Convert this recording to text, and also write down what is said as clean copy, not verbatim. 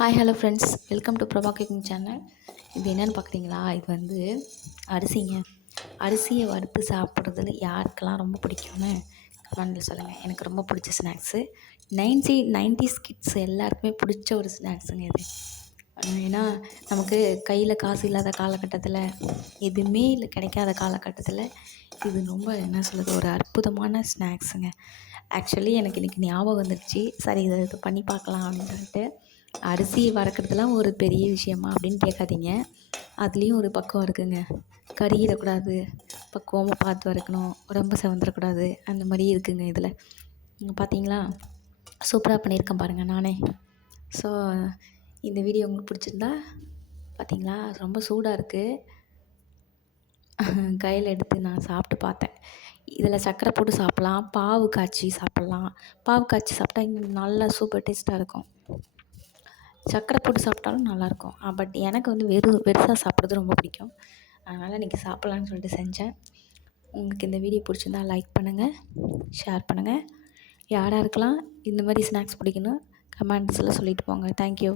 Hi hello friends, welcome to Prabha cooking channel. இது என்னென்னு பார்க்குறீங்களா? இது வந்து அரிசிங்க. அரிசியை வறுத்து சாப்பிட்றதுல யாருக்கெல்லாம் ரொம்ப பிடிக்கும்னு கமெண்டில் சொல்லுங்கள். எனக்கு ரொம்ப பிடிச்ச ஸ்நாக்ஸு. 90s கிட்ஸ் எல்லாருக்குமே பிடிச்ச ஒரு ஸ்நாக்ஸுங்க இது. ஏன்னா நமக்கு கையில் காசு இல்லாத காலகட்டத்தில், எதுவுமே கிடைக்காத காலகட்டத்தில் இது ரொம்ப என்ன சொல்கிறது, ஒரு அற்புதமான ஸ்நாக்ஸுங்க. ஆக்சுவலி எனக்கு இன்றைக்கி ஞாபகம் வந்துடுச்சு, சரி இதை இது பண்ணி பார்க்கலாம் அப்படின்னு சொல்லிட்டு. அரிசி வறுக்கிறதுலாம் ஒரு பெரிய விஷயமா அப்படின்னு கேட்காதீங்க. அதுலேயும் ஒரு பக்குவம் இருக்குங்க. கருகிடக்கூடாது, பக்குவமாக பார்த்து வறுக்கணும், ரொம்ப செவந்துடக்கூடாது, அந்த மாதிரி இருக்குங்க இதில். பார்த்தீங்களா, சூப்பராக பண்ணியிருக்கேன் பாருங்கள் நானே. ஸோ இந்த வீடியோ உங்களுக்கு பிடிச்சிருந்தா, பார்த்தீங்களா ரொம்ப சூடாக இருக்குது, கையில் எடுத்து நான் சாப்பிட்டு பார்த்தேன். இதில் சர்க்கரை போட்டு சாப்பிட்லாம், பாவு காய்ச்சி சாப்பிட்லாம். பாவு காய்ச்சி சாப்பிட்டா இன்னும் நல்லா சூப்பர் டேஸ்ட்டாக இருக்கும். சர்க்கரை போட்டு சாப்பிட்டாலும் நல்லாயிருக்கும். பட் எனக்கு வந்து வெறுசாக சாப்பிட்றது ரொம்ப பிடிக்கும். அதனால் இன்றைக்கி சாப்பிட்லான்னு சொல்லிட்டு செஞ்சேன். உங்களுக்கு இந்த வீடியோ பிடிச்சிருந்தா லைக் பண்ணுங்கள், ஷேர் பண்ணுங்கள். யாராருக்கெல்லாம் இந்த மாதிரி ஸ்நாக்ஸ் பிடிக்குன்னு கமெண்ட்ஸில் சொல்லிட்டு போங்க. தேங்க்யூ.